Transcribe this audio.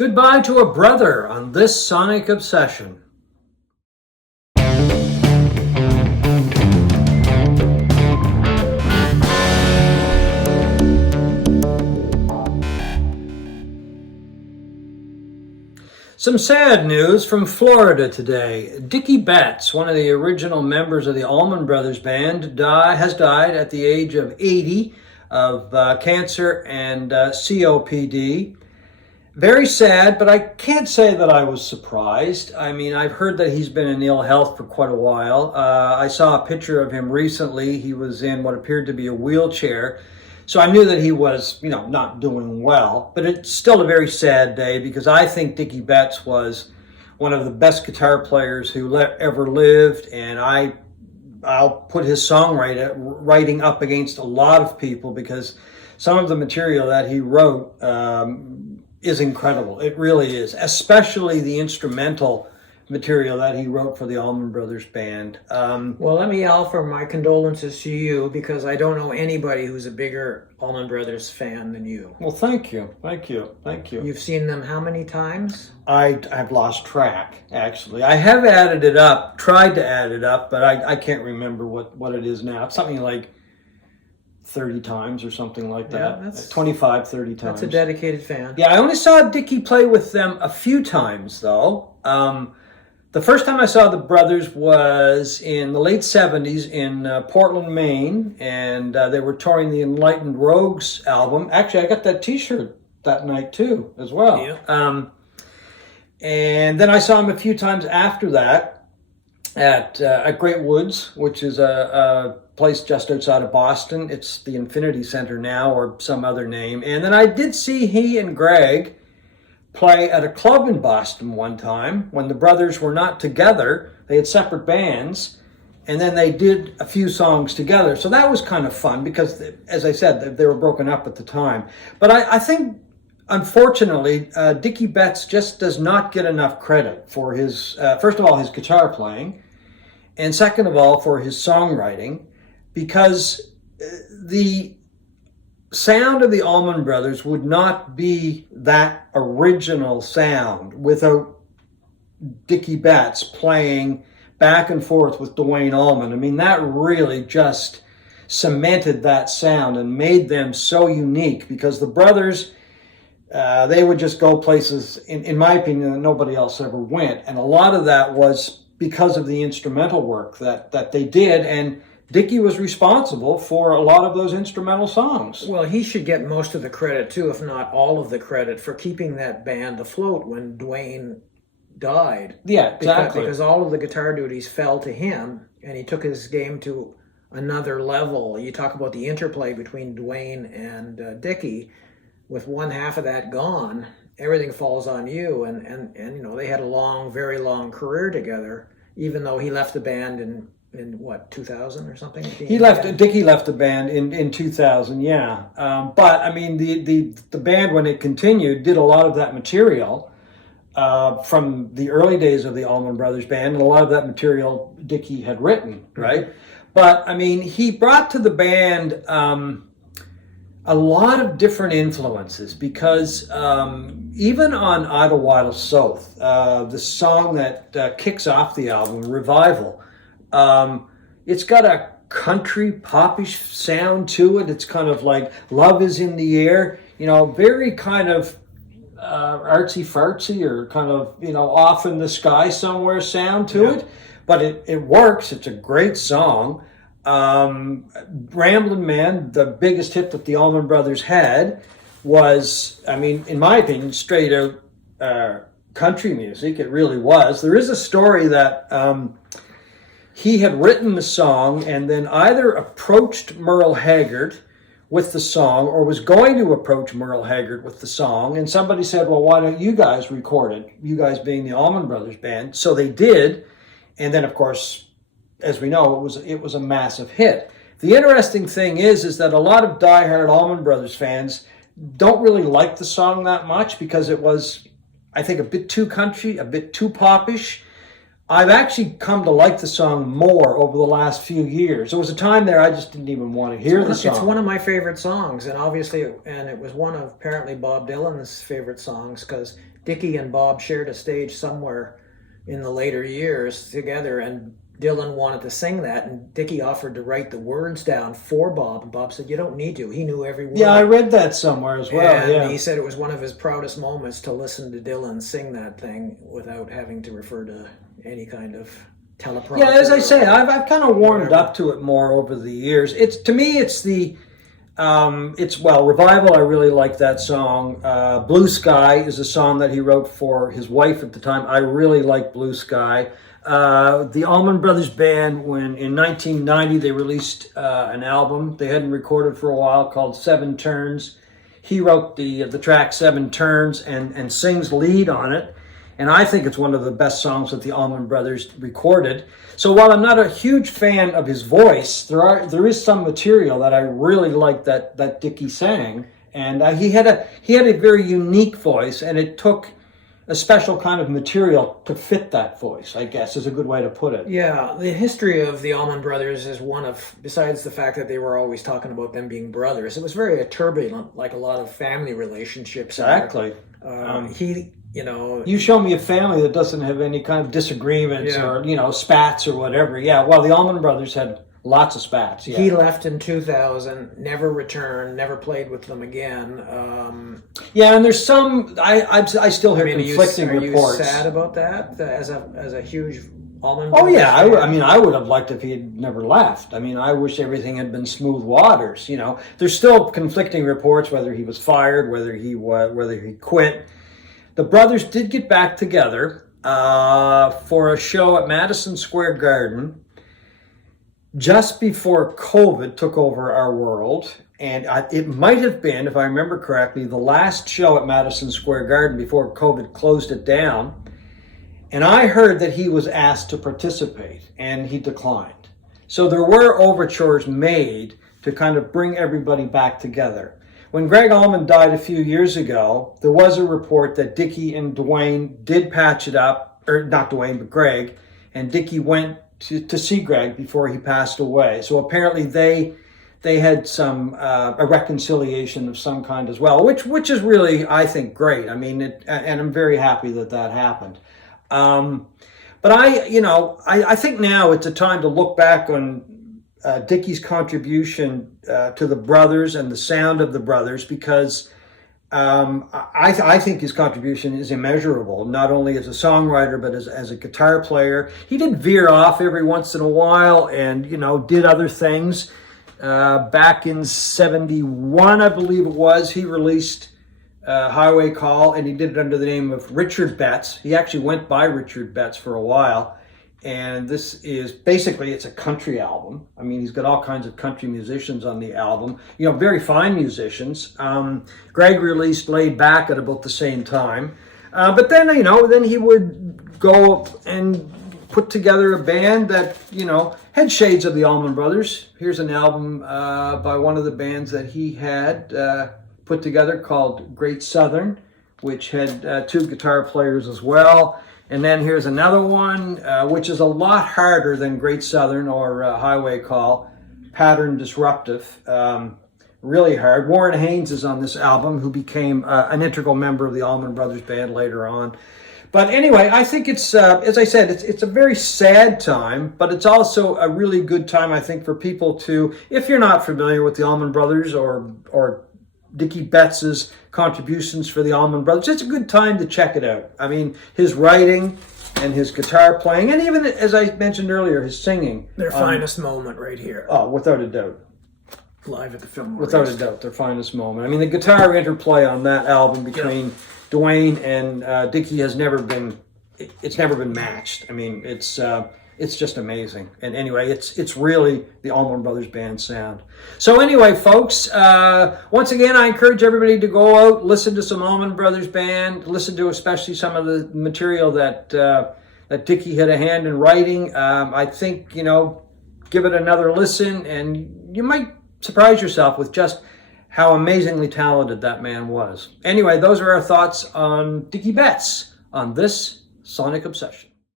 Goodbye to a brother on this sonic obsession. Some sad news from Florida today. Dickey Betts, one of the original members of the Allman Brothers Band, has died at the age of 80 of cancer and COPD. Very sad, but I can't say that I was surprised. I mean, I've heard that he's been in ill health for quite a while. I saw a picture of him recently. He was in what appeared to be a wheelchair. So I knew that he was, not doing well. But it's still a very sad day because I think Dickey Betts was one of the best guitar players who ever lived. And I'll put his songwriting up against a lot of people because some of the material that he wrote is incredible. It really is, especially the instrumental material that he wrote for the Allman Brothers Band. Well, let me offer my condolences to you because I don't know anybody who's a bigger Allman Brothers fan than you. Well, thank you. You've seen them how many times? I've lost track, actually. I have tried to add it up, but I can't remember what it is now. It's something like 30 times or something like that. That's 25, 30 times. That's a dedicated fan. Yeah, I only saw Dickey play with them a few times, though. The first time I saw the brothers was in the late 70s in Portland, Maine, and they were touring the Enlightened Rogues album. Actually, I got that t-shirt that night, too, as well. Yeah. And then I saw them a few times after that at Great Woods, which is a place just outside of Boston. It's the Infinity Center now, or some other name. And then I did see he and Greg play at a club in Boston one time when the brothers were not together. They had separate bands, and then they did a few songs together. So that was kind of fun because, as I said, they were broken up at the time. But I think, unfortunately, Dickey Betts just does not get enough credit for his, first of all, his guitar playing, and second of all, for his songwriting, because the sound of the Allman Brothers would not be that original sound without Dickey Betts playing back and forth with Duane Allman. I mean, that really just cemented that sound and made them so unique because the brothers, they would just go places, in my opinion, that nobody else ever went. And a lot of that was because of the instrumental work that they did, and Dickey was responsible for a lot of those instrumental songs. Well, he should get most of the credit, too, if not all of the credit, for keeping that band afloat when Duane died. Yeah, exactly. Because all of the guitar duties fell to him, and he took his game to another level. You talk about the interplay between Duane and Dickey. With one half of that gone, everything falls on you. And they had a very long career together, even though he left the band in 2000 or something? Dickey left the band in 2000, yeah. But I mean, the band, when it continued, did a lot of that material from the early days of the Allman Brothers Band, and a lot of that material Dickey had written, right? Mm-hmm. But I mean, he brought to the band a lot of different influences because even on Idlewild South, the song that kicks off the album, Revival, it's got a country popish sound to it. It's kind of like Love Is in the Air, very kind of artsy fartsy or kind of, off in the sky somewhere sound to it. But it works. It's a great song. Ramblin' Man, the biggest hit that the Allman Brothers had, was, I mean, in my opinion, straight out country music. It really was. There is a story that he had written the song and then either approached Merle Haggard with the song or was going to approach Merle Haggard with the song. And somebody said, well, why don't you guys record it? You guys being the Allman Brothers Band. So they did. And then, of course, as we know, it was a massive hit. The interesting thing is that a lot of diehard Allman Brothers fans don't really like the song that much because it was, I think, a bit too country, a bit too popish. I've actually come to like the song more over the last few years. There was a time there I just didn't even want to hear the song. It's one of my favorite songs, and obviously, and it was one of apparently Bob Dylan's favorite songs, because Dickey and Bob shared a stage somewhere in the later years together, and Dylan wanted to sing that, and Dickey offered to write the words down for Bob, and Bob said, "You don't need to." He knew every word. Yeah, I read that somewhere as well. And yeah. he said it was one of his proudest moments to listen to Dylan sing that thing without having to refer to any kind of teleprompter. Yeah, as I say, I've kind of warmed up to it more over the years. To me, it's Revival. I really like that song. Blue Sky is a song that he wrote for his wife at the time. I really like Blue Sky. The Allman Brothers Band, when in 1990 they released an album they hadn't recorded for a while called Seven Turns. He wrote the track Seven Turns and sings lead on it. And I think it's one of the best songs that the Allman Brothers recorded. So while I'm not a huge fan of his voice, there is some material that I really like that Dickey sang. And he had a very unique voice, and it took a special kind of material to fit that voice, I guess, is a good way to put it. Yeah, the history of the Allman Brothers is one of, besides the fact that they were always talking about them being brothers, it was very turbulent, like a lot of family relationships. Exactly. You show me a family that doesn't have any kind of disagreements or, spats or whatever. Yeah, well, the Allman Brothers had lots of spats. Yeah. He left in 2000, never returned, never played with them again. And there's some, I still hear conflicting reports. Are you sad about that as a huge Allman Brothers? Oh, yeah. fan? I would have liked if he had never left. I wish everything had been smooth waters. There's still conflicting reports whether he was fired, whether he quit. The brothers did get back together for a show at Madison Square Garden just before COVID took over our world. And it might have been, if I remember correctly, the last show at Madison Square Garden before COVID closed it down. And I heard that he was asked to participate, and he declined. So there were overtures made to kind of bring everybody back together. When Greg Allman died a few years ago, there was a report that Dickey and Duane did patch it up, or not Duane, but Greg, and Dickey went to see Greg before he passed away. So apparently they had a reconciliation of some kind as well, which is really, I think, great. And I'm very happy that happened. But I think now it's a time to look back on Dickey's contribution to the brothers and the sound of the brothers, because I think his contribution is immeasurable, not only as a songwriter, but as a guitar player. He did veer off every once in a while and, did other things. Back in 1971, I believe it was, he released Highway Call, and he did it under the name of Richard Betts. He actually went by Richard Betts for a while. And this is basically, it's a country album. He's got all kinds of country musicians on the album, very fine musicians. Greg released Laid Back at about the same time. But then, then he would go and put together a band that, had shades of the Allman Brothers. Here's an album by one of the bands that he had put together called Great Southern, which had two guitar players as well. And then here's another one, which is a lot harder than Great Southern or Highway Call, Pattern Disruptive. Really hard. Warren Haynes is on this album, who became an integral member of the Allman Brothers Band later on. But anyway, I think it's, as I said, it's a very sad time, but it's also a really good time, I think, for people to, if you're not familiar with the Allman Brothers or Dickey Betts' contributions for the Allman Brothers, it's a good time to check it out. His writing and his guitar playing, and even, as I mentioned earlier, his singing. Their finest moment right here. Oh, without a doubt. Live at the Fillmore. Without a doubt, their finest moment. The guitar interplay on that album between Duane and Dickey has never been matched. It's just amazing. And anyway, it's really the Allman Brothers Band sound. So anyway, folks, once again, I encourage everybody to go out, listen to some Allman Brothers Band, listen to especially some of the material that Dickey had a hand in writing. I think, give it another listen, and you might surprise yourself with just how amazingly talented that man was. Anyway, those are our thoughts on Dickey Betts on this Sonic Obsession.